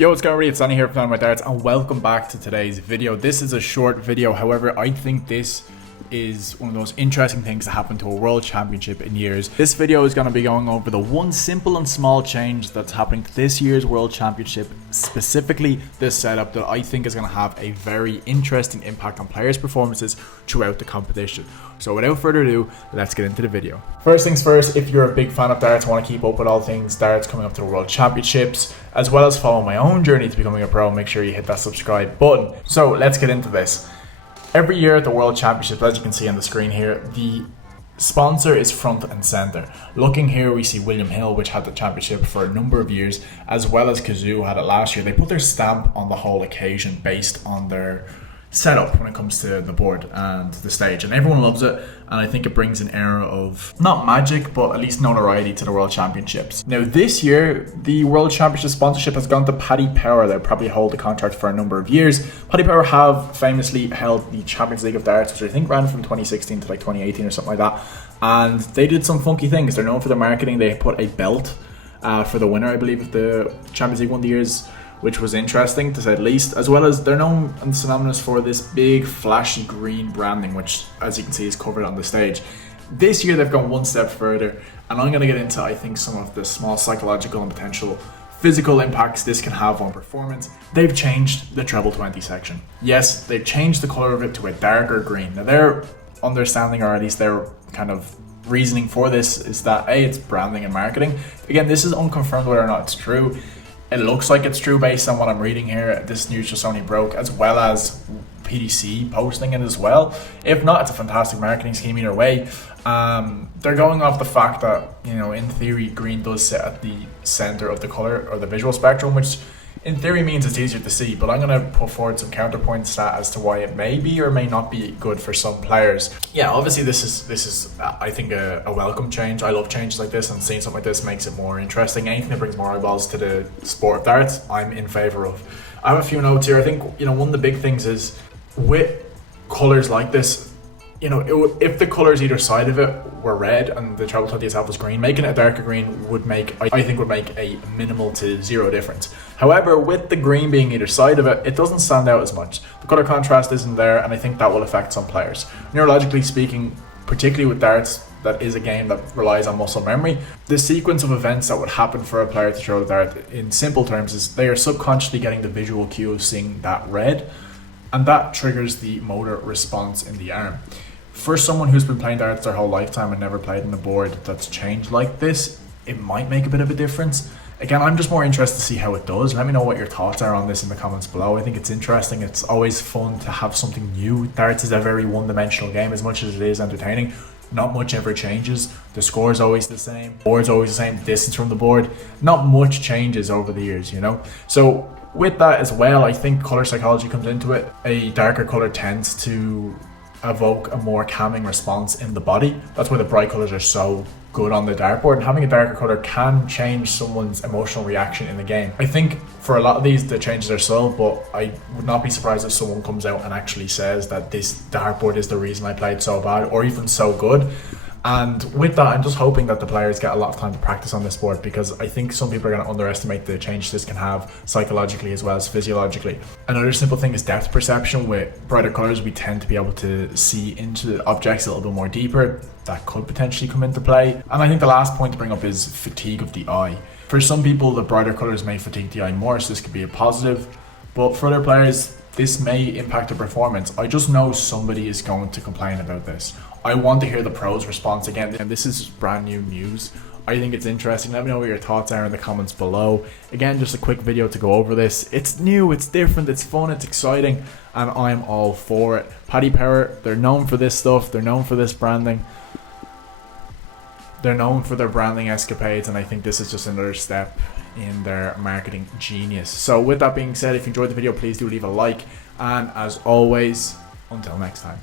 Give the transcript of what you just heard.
Yo, what's going on? It's Dani here from PALLY Darts, and welcome back to today's video. This is a short video, however, I think this is one of the most interesting things that happened to a world championship in years. This video is going to be going over the one simple and small change that's happening to this year's world championship, specifically this setup that I think is going to have a very interesting impact on players' performances throughout the competition. So without further ado, let's get into the video. First things first, if you're a big fan of darts, want to keep up with all things darts coming up to the world championships, as well as follow my own journey to becoming a pro, make sure you hit that subscribe button. So let's get into this. Every year at the World Championship, as you can see on the screen here, the sponsor is front and center. Looking here, we see William Hill, which had the championship for a number of years, as well as Kazoo had it last year. They put their stamp on the whole occasion based on their setup when it comes to the board and the stage, and everyone loves it, and I think it brings an era of not magic but at least notoriety to the World Championships. Now this year the World Championship sponsorship has gone to Paddy Power. They'll probably hold the contract for a number of years. Paddy Power have famously held the Champions League of Darts, which I think ran from 2016 to like 2018 or something like that, and they did some funky things. They're known for their marketing. They put a belt for the winner, I believe, of the Champions League one of the years, which was interesting to say the least, as well as they're known and synonymous for this big flashy green branding, which as you can see is covered on the stage. This year they've gone one step further, and I'm going to get into, I think, some of the small psychological and potential physical impacts this can have on performance. They've changed the treble 20 section. Yes, they've changed the colour of it to a darker green. Now their understanding, or at least their kind of reasoning for this, is that A, it's branding and marketing. Again, this is unconfirmed whether or not it's true. It looks like it's true based on what I'm reading here. This news just only broke, as well as PDC posting it as well. If not, it's a fantastic marketing scheme either way. They're going off the fact that, you know, in theory, green does sit at the center of the color or the visual spectrum, which in theory means it's easier to see, but I'm going to put forward some counterpoints as to why it may be or may not be good for some players. Yeah, obviously this is I think a welcome change. I love changes like this, and seeing something like this makes it more interesting. Anything that brings more eyeballs to the sport of darts, I'm in favor of. I have a few notes here. I think, you know, one of the big things is with colors like this, you know, if the colors either side of it were red and the treble 20 itself was green, making it a darker green would make, I think, would make a minimal to zero difference. However, with the green being either side of it, it doesn't stand out as much. The color contrast isn't there, and I think that will affect some players. Neurologically speaking, particularly with darts, that is a game that relies on muscle memory. The sequence of events that would happen for a player to throw the dart, in simple terms, is they are subconsciously getting the visual cue of seeing that red, and that triggers the motor response in the arm. For someone who's been playing darts their whole lifetime and never played on a board that's changed like this, it might make a bit of a difference. Again, I'm just more interested to see how it does. Let me know what your thoughts are on this in the comments below. I think it's interesting. It's always fun to have something new. Darts is a very one-dimensional game as much as it is entertaining. Not much ever changes. The score is always the same. The board's always the same. The distance from the board. Not much changes over the years, you know? So with that as well, I think color psychology comes into it. A darker color tends to evoke a more calming response in the body. That's why the bright colors are so good on the dartboard, and having a darker color can change someone's emotional reaction in the game. I think for a lot of these the changes are subtle, but I would not be surprised if someone comes out and actually says that this dartboard is the reason I played so bad or even so good. And with that, I'm just hoping that the players get a lot of time to practice on this board, because I think some people are going to underestimate the change this can have psychologically as well as physiologically. Another simple thing is depth perception. With brighter colors, we tend to be able to see into the objects a little bit more deeper. That could potentially come into play. And I think the last point to bring up is fatigue of the eye. For some people, the brighter colors may fatigue the eye more, so this could be a positive. But for other players, this may impact their performance. I just know somebody is going to complain about this. I want to hear the pros' response again, and this is brand new news. I think it's interesting. Let me know what your thoughts are in the comments below. Again, just a quick video to go over this. It's new, it's different, it's fun, it's exciting, and I'm all for it. Paddy Power, they're known for this stuff. They're known for this branding. They're known for their branding escapades, and I think this is just another step in their marketing genius. So with that being said, if you enjoyed the video, please do leave a like, and as always, until next time.